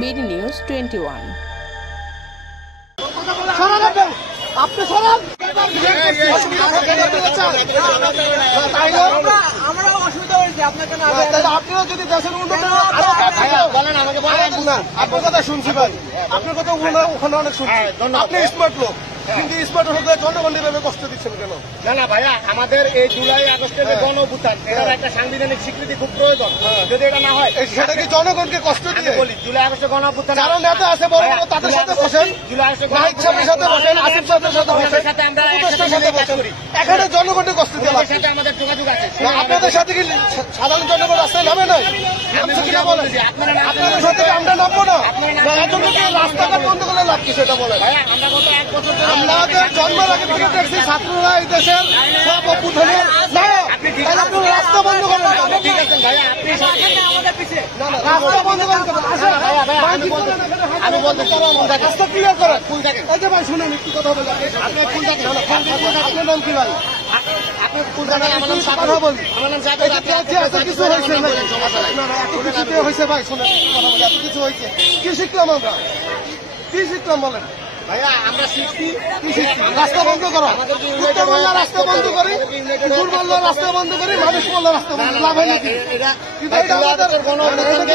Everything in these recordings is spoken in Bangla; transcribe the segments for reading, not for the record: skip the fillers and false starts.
BD news 21। আপনি সরান আমরা অসুবিধা হয়েছে আপনাকে না, আপনিও যদি দেশের বলেন আমাকে বলেন না। আপনার কথা শুনছি ভাই, আপনার কথা ওখানে অনেক শুনছি। আপনি স্মার্ট লোক, কিন্তু স্মার্ট হলে জনগণের ভাবে কষ্ট দিচ্ছেন কেন? না না ভাইয়া, আমাদের এই জুলাই আগস্টের যে গণ অভ্যুত্থান, এটার একটা সাংবিধানিক স্বীকৃতি খুব প্রয়োজন। যদি এটা না হয়, সেটা কি জনগণকে কষ্ট দিয়ে বলি জুলাই আগস্টের গণ অভ্যুত্থান যারা নেতা আছে বড় বড় তাদের সাথে বসেন, জুলাই আগস্টের নাহিদ সাহেবের সাথে বসেন, আসিফ সাহেবের সাথে বসেন, সাথে আমরা উপদেষ্টার সাথে বসেন। এখানে জনগণকে কষ্ট দিয়ে আমাদের সাথে আমাদের যোগাযোগ আছে। আপনাদের সাথে কি সাধারণ জনগণ রাস্তায় নামে নাই? আপনাদের সাথে আমরা নামবো না? রাস্তাঘাট বন্ধ করে লাভ কি সেটা বলেন? আমরা গত 1 বছর আমাদের জন্মের আগে থেকে দেখছি ছাত্ররা এই দেশের সব অভ্যুত্থানের রাস্তা বন্ধ করেন। ঠিক আছেন ভাইয়া, আপনি আমাদের পিছিয়ে রাস্তা বন্ধ করেন। আমি বলতে রাস্তা ক্লিয়ার করেন। ফুল দেখেন, এই যে ভাই শুনেন একটু কথা বলেন। আপনি ফুল দেখেন, আপনার নাম কি ভাই? আপনি ফুল দেখেন। আমার নাম সাগর, আমার নাম সাগর। এত কিছু হয়েছে না, এত কিছু হয়েছে ভাই, শুনেন কথা বলি। এত কিছু হয়েছে, কি শিখলাম আমরা? কি শিখলাম বলেন ভাইয়া? আমরা শিখছি রাস্তা বন্ধ করা, কুত্তা মারলে রাস্তা বন্ধ করি, কুকুর মারলে রাস্তা বন্ধ করি, মানুষ মারলে রাস্তা বন্ধ। লাভ হয় নাকি?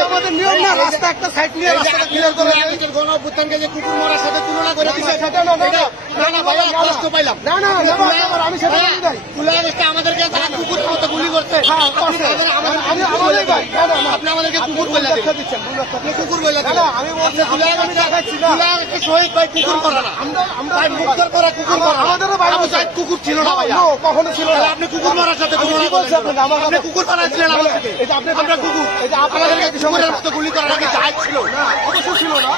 আমাদের নিয়ম না, রাস্তা একটা সাইড নিয়ে রাস্তাটা ক্লিয়ার করে। গণ অভ্যুত্থানকে যে কুকুর মারার সাথে তুলনা করে দিচ্ছে, সেটা না, না না ভাইয়া, কষ্ট পাইলাম। না না, আমি সেটা বলি নাই। জুলাই আগস্টে আমাদেরকে তারা কুকুর মতো গুলি করছে। আপনি আমাদেরকে কুকুর বলে দিচ্ছেন, কুকুর বলে আমি বলছি জুলাই আগস্টে শহীদ ভাই কুকুর করা না, আমরা মুক্তার করা কুকুর করা। আমাদেরও ভাই কুকুর ছিল না ভাইয়া, কখনো ছিল না। আপনি কুকুর মারার সাথে তুলনা করছেন। আপনি কুকুর বানাচ্ছিলেন আমাদেরকে, আমরা কুকুর। আমাদেরকে কুকুরের মতো গুলি করার আগে জায়েজ ছিল, অবশ্যই ছিল না।